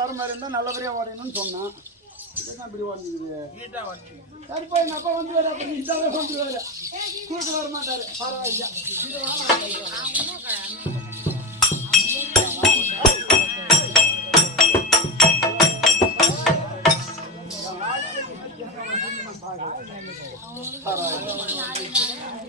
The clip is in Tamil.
வர மாதிரி இருந்தா நல்லபடியா ஓடணும்னு சொன்னான். இப்படி ஓடிக்குது. சரி போய் எங்க அப்பா வந்து வந்துருவாரு. கூட்டு வர மாட்டாரு. பரவாயில்ல. பரவாயில்ல.